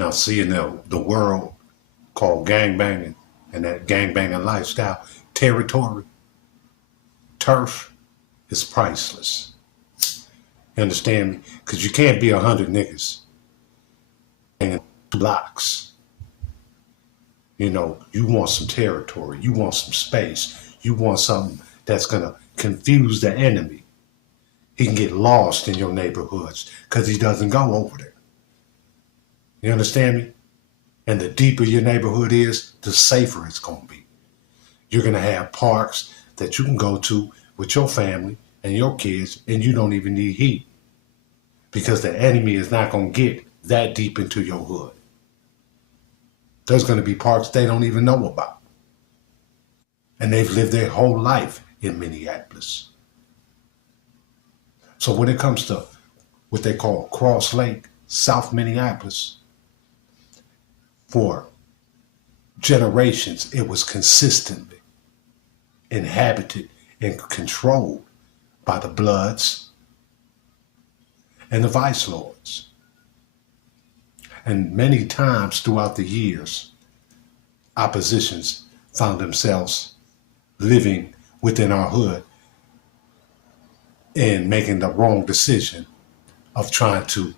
Now, seeing the world called gangbanging and that gangbanging lifestyle, territory, turf is priceless. You understand me? Because you can't be 100 niggas in blocks. You know, you want some territory. You want some space. You want something that's going to confuse the enemy. He can get lost in your neighborhoods because he doesn't go over there. You understand me? And the deeper your neighborhood is, the safer it's going to be. You're going to have parks that you can go to with your family and your kids, and you don't even need heat because the enemy is not going to get that deep into your hood. There's going to be parks they don't even know about. And they've lived their whole life in Minneapolis. So when it comes to what they call Cross Lake, South Minneapolis, for generations, it was consistently inhabited and controlled by the Bloods and the Vice Lords. And many times throughout the years, oppositions found themselves living within our hood and making the wrong decision of trying to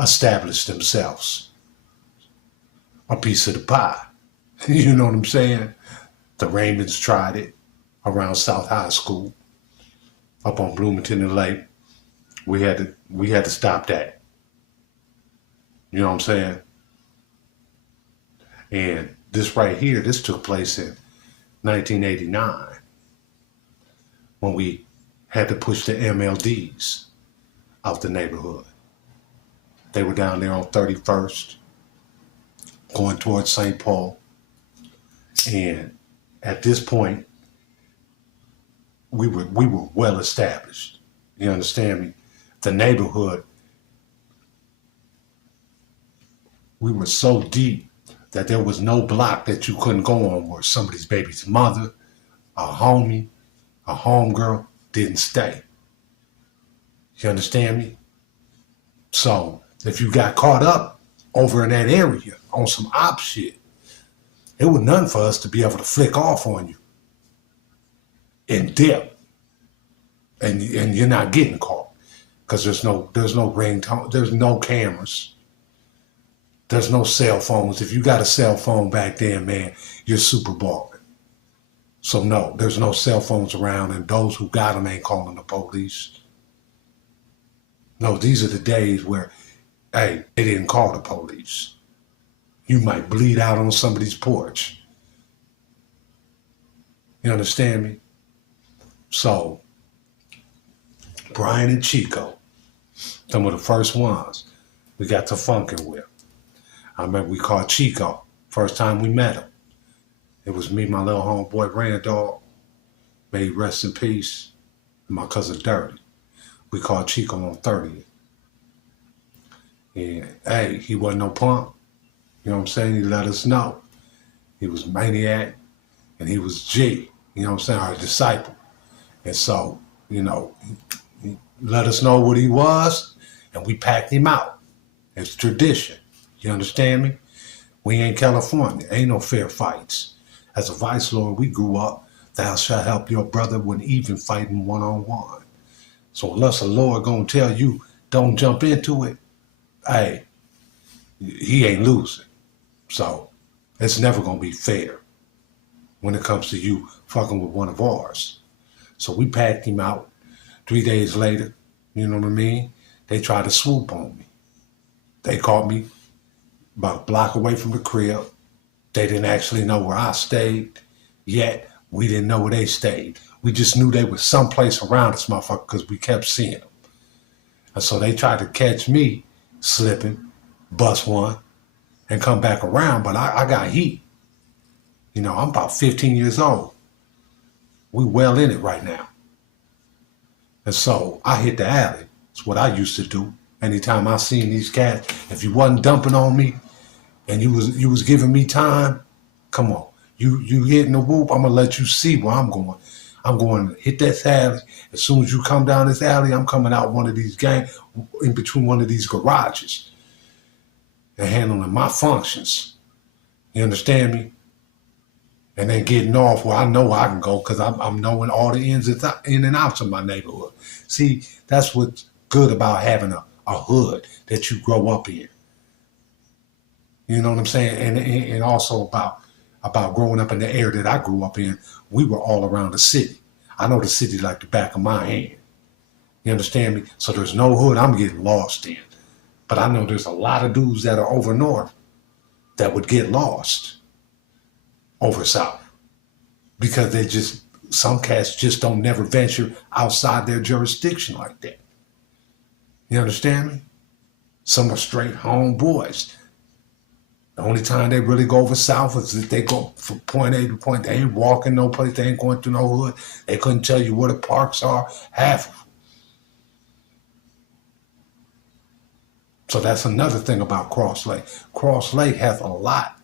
establish themselves a piece of the pie. You know what I'm saying? The Raymonds tried it around South High School, up on Bloomington and Lake. We had to stop that. You know what I'm saying? And this right here, this took place in 1989 when we had to push the MLDZ out the neighborhood. They were down there on 31st, going towards St. Paul. And at this point, we were well established. You understand me? The neighborhood, we were so deep that there was no block that you couldn't go on where somebody's baby's mother, a homie, a homegirl didn't stay. You understand me? So if you got caught up over in that area on some op shit, it was nothing for us to be able to flick off on you and dip, and you're not getting caught because there's no ringtone, there's no cameras, there's no cell phones. If you got a cell phone back then, man, you're super balling. So no, there's no cell phones around, and those who got them ain't calling the police. No, these are the days where, hey, they didn't call the police. You might bleed out on somebody's porch. You understand me? So, Brian and Chico, some of the first ones we got to funkin' with. I remember we called Chico, first time we met him. It was me, my little homeboy Randall, may he rest in peace, and my cousin Dirty. We called Chico on 30th. And hey, he wasn't no punk. You know what I'm saying? He let us know. He was Maniac and he was G, you know what I'm saying, our disciple. And so, you know, he let us know what he was and we packed him out. It's tradition. You understand me? We ain't California. Ain't no fair fights. As a vice lord, we grew up, thou shalt help your brother when even fighting one-on-one. So unless a lord gonna tell you don't jump into it, hey, he ain't losing. So it's never gonna be fair when it comes to you fucking with one of ours. So we packed him out. 3 days later, you know what I mean? They tried to swoop on me. They caught me about a block away from the crib. They didn't actually know where I stayed, yet we didn't know where they stayed. We just knew they was someplace around us, motherfucker, because we kept seeing them. And so they tried to catch me slipping, bust one, and come back around, but I got heat. You know, I'm about 15 years old. We well in it right now. And so I hit the alley. It's what I used to do. Anytime I seen these cats, if you wasn't dumping on me and you was giving me time, come on. You hitting the whoop, I'm gonna let you see where I'm going. I'm going to hit this alley. As soon as you come down this alley, I'm coming out one of these in between one of these garages. and handling my functions. You understand me? And then getting off where I know I can go because I'm knowing all the in and outs of my neighborhood. See, that's what's good about having a hood that you grow up in. You know what I'm saying? And also about growing up in the area that I grew up in, we were all around the city. I know the city like the back of my hand. You understand me? So there's no hood I'm getting lost in. But I know there's a lot of dudes that are over north that would get lost over south because some cats just don't never venture outside their jurisdiction like that. You understand me? Some are straight home boys. The only time they really go over south is if they go from point A to point. They ain't walking no place. They ain't going through no hood. They couldn't tell you where the parks are. Half of them. So that's another thing about Cross Lake. Cross Lake has a lot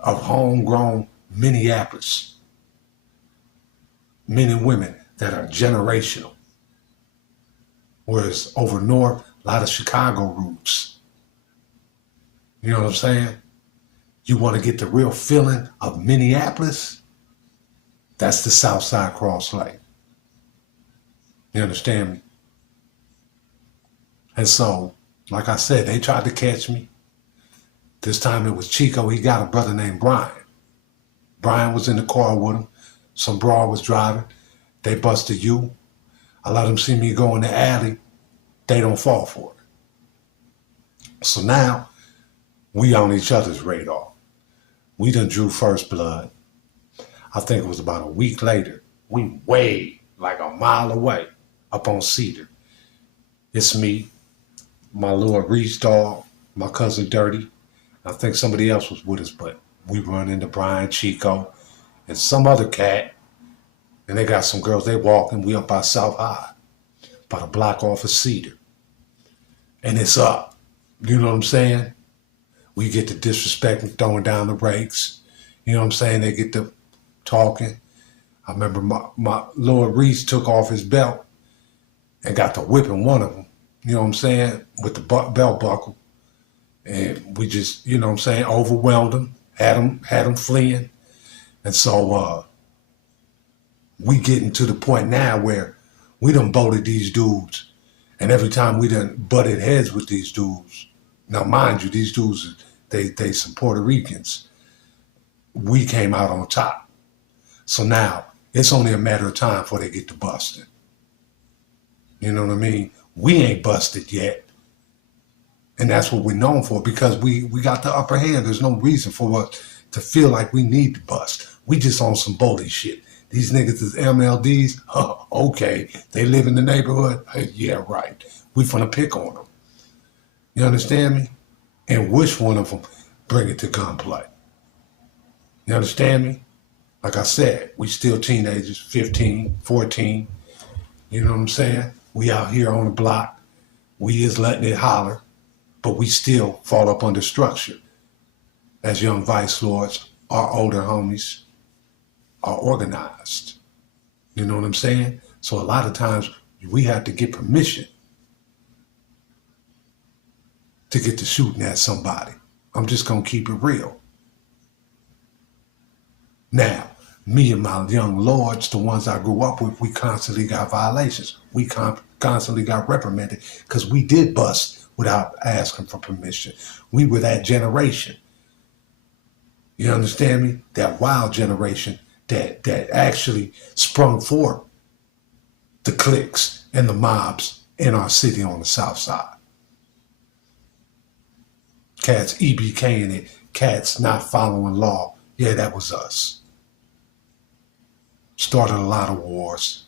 of homegrown Minneapolis men and women that are generational. Whereas over north, a lot of Chicago roots. You know what I'm saying? You want to get the real feeling of Minneapolis? That's the South Side Cross Lake. You understand me? And so, like I said, they tried to catch me. This time it was Chico. He got a brother named Brian. Brian was in the car with him. Some broad was driving. They busted you. I let them see me go in the alley. They don't fall for it. So now, we on each other's radar. We done drew first blood. I think it was about a week later. We way like a mile away up on Cedar. It's me, my little Reese dog, my cousin Dirty. I think somebody else was with us, but we run into Brian, Chico, and some other cat. And they got some girls, they walking. We up by South High, about a block off of Cedar. And it's up. You know what I'm saying? We get to disrespecting, throwing down the rakes. You know what I'm saying? They get to talking. I remember my Lord Reese took off his belt and got to whipping one of them. You know what I'm saying? With the belt buckle. And we just, you know what I'm saying, overwhelmed him, had him fleeing. And so we getting to the point now where we done bolted these dudes. And every time we done butted heads with these dudes, now mind you, these dudes, they some Puerto Ricans. We came out on top. So now it's only a matter of time before they get to busting. You know what I mean? We ain't busted yet. And that's what we're known for because we got the upper hand. There's no reason for us to feel like we need to bust. We just on some bully shit. These niggas is MLDs. Okay. They live in the neighborhood. Yeah, right. We finna pick on them. You understand me? And which one of them bring it to gunplay? You understand me? Like I said, we still teenagers, 15, 14. You know what I'm saying? We out here on the block. We is letting it holler, but we still fall up under structure. As young vice lords, our older homies are organized. You know what I'm saying? So a lot of times we have to get permission to get to shooting at somebody. I'm just going to keep it real. Now, me and my young lords, the ones I grew up with, we constantly got violations. We constantly got reprimanded because we did bust without asking for permission. We were that generation. You understand me? That wild generation that actually sprung forth the cliques and the mobs in our city on the south side. Cats EBKing it, cats not following law. Yeah, that was us. Started a lot of wars.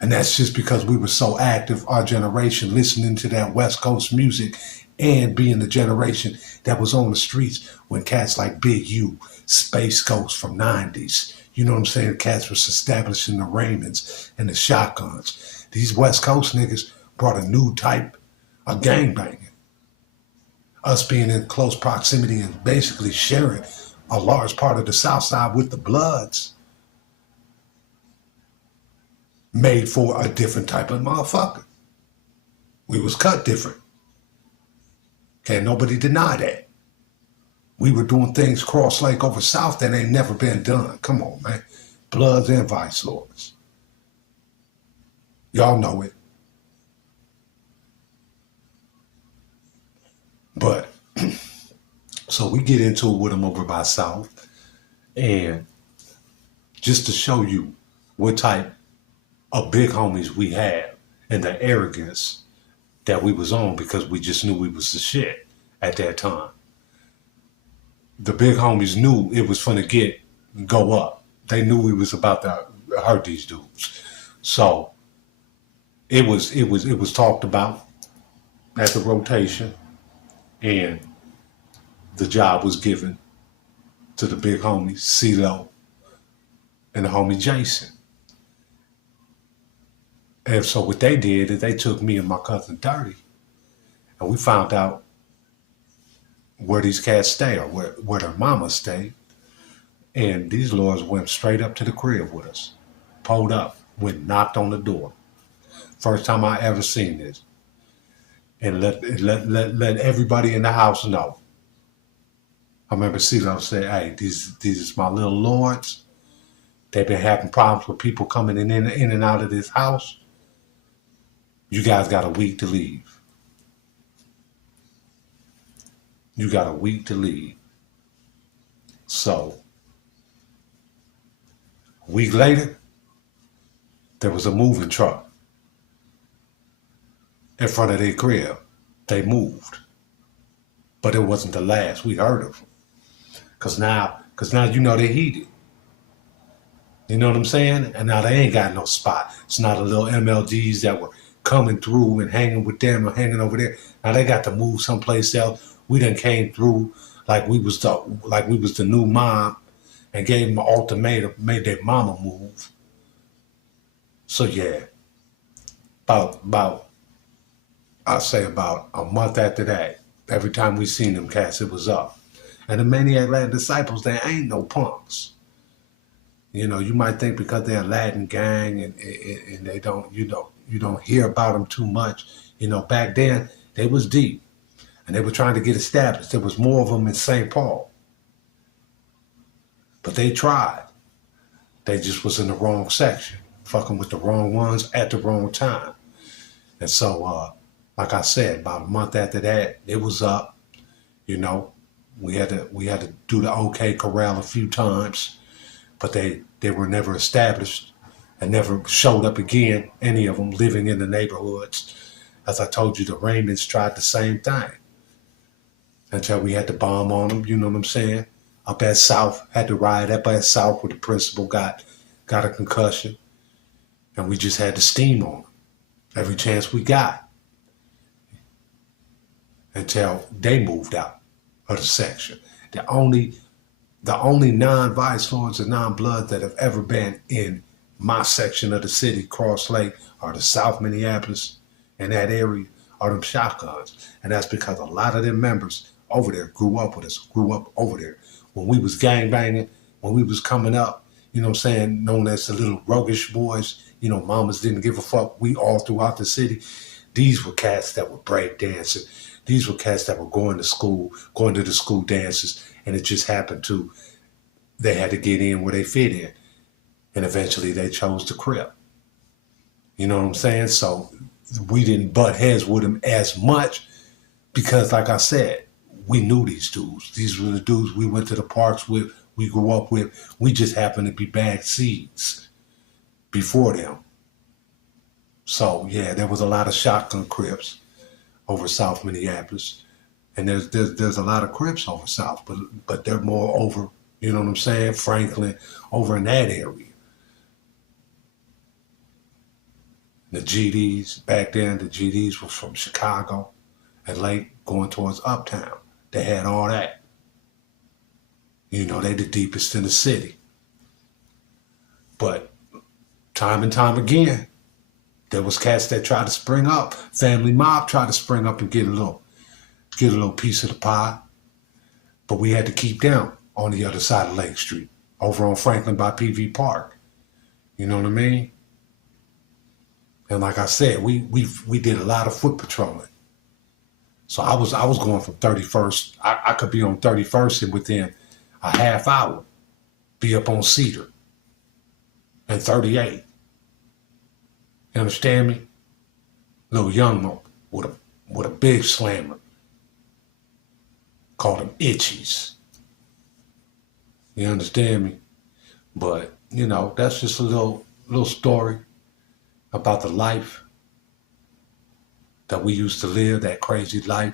And that's just because we were so active, our generation, listening to that West Coast music and being the generation that was on the streets when cats like Big U, Space Ghost from 90s, you know what I'm saying? Cats was establishing the Raymonds and the shotguns. These West Coast niggas brought a new type of gangbanging. Us being in close proximity and basically sharing a large part of the South Side with the Bloods made for a different type of motherfucker. We was cut different. Can't nobody deny that. We were doing things cross lake over south that ain't never been done. Come on, man. Bloods and vice lords. Y'all know it. But, so we get into it with them over by south. And just to show you what type of big homies we have and the arrogance that we was on, because we just knew we was the shit at that time. The big homies knew it was finna go up. They knew we was about to hurt these dudes. So it was talked about at the rotation, and the job was given to the big homies, CeeLo and the homie Jason. And so what they did is they took me and my cousin Dirty, and we found out where these cats stay, or where their mamas stay. And these lords went straight up to the crib with us, pulled up, went knocked on the door. First time I ever seen this. And let everybody in the house know. I remember CeeLo said, hey, these is my little lords. They've been having problems with people coming in and out of this house. You guys got a week to leave. You got a week to leave. So, a week later, there was a moving truck in front of their crib. They moved. But it wasn't the last we heard of them. Cause now you know they're heated. You know what I'm saying? And now they ain't got no spot. It's not a little MLDZ that were coming through and hanging with them or hanging over there. Now they got to move someplace else. We done came through like we was the new mom and gave them an ultimatum, made their mama move. So yeah, I'd say about a month after that, every time we seen them cats, it was up. And the Maniac Latin disciples, they ain't no punks. You know, you might think because they're a Latin gang and they don't, you don't hear about them too much. You know, back then they was deep and they were trying to get established. There was more of them in St. Paul, but they tried. They just was in the wrong section, fucking with the wrong ones at the wrong time. And so, like I said, about a month after that, it was up. You know, we had to do the OK Corral a few times, but they were never established and never showed up again, any of them living in the neighborhoods. As I told you, the Raymonds tried the same thing until we had to bomb on them, you know what I'm saying? Up at South, had to ride up at South where the principal got a concussion, and we just had to steam on them every chance we got until they moved out of the section. The only non-vice lords and non-bloods that have ever been in my section of the city, Cross Lake, or the South Minneapolis, and that area, are them shotguns. And that's because a lot of them members over there grew up with us, grew up over there. When we was gangbanging, when we was coming up, you know what I'm saying, known as the little roguish boys, you know, mamas didn't give a fuck. We all throughout the city, these were cats that were break dancing. These were cats that were going to the school dances, and it just happened to, they had to get in where they fit in. And eventually they chose the Crip. You know what I'm saying? So we didn't butt heads with them as much because, like I said, we knew these dudes. These were the dudes we went to the parks with, we grew up with. We just happened to be bad seeds before them. So, yeah, there was a lot of shotgun Crips over South Minneapolis. And there's a lot of Crips over South, but they're more over, you know what I'm saying, Franklin, over in that area. The GDs, back then, the GDs were from Chicago and Lake going towards Uptown. They had all that. You know, they the deepest in the city. But time and time again, there was cats that tried to spring up. Family Mob tried to spring up and get a little piece of the pie. But we had to keep them on the other side of Lake Street, over on Franklin by PV Park. You know what I mean? And like I said, we did a lot of foot patrolling. So I was going from 31st. I could be on 31st and within a half hour be up on Cedar and 38. You understand me? Little young mo with a big slammer. Called them Itchies. You understand me? But, you know, that's just a little story about the life that we used to live, that crazy life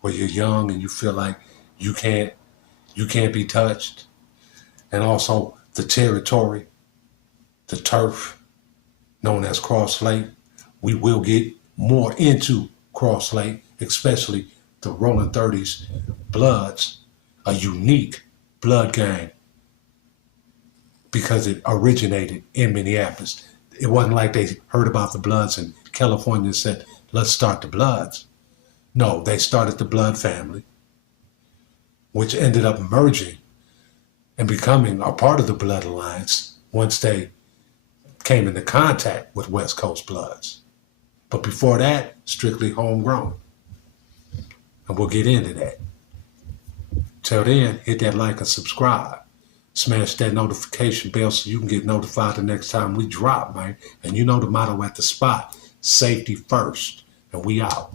where you're young and you feel like you can't be touched. And also the territory, the turf known as Cross Lake. We will get more into Cross Lake, especially the Rolling 30s Bloods, a unique blood gang because it originated in Minneapolis. It wasn't like they heard about the Bloods in California and said, let's start the Bloods. No, they started the Blood family, which ended up merging and becoming a part of the Blood Alliance once they came into contact with West Coast Bloods. But before that, strictly homegrown. And we'll get into that. Till then, hit that like and subscribe. Smash that notification bell so you can get notified the next time we drop, man. And you know the motto at the spot, safety first. And we out.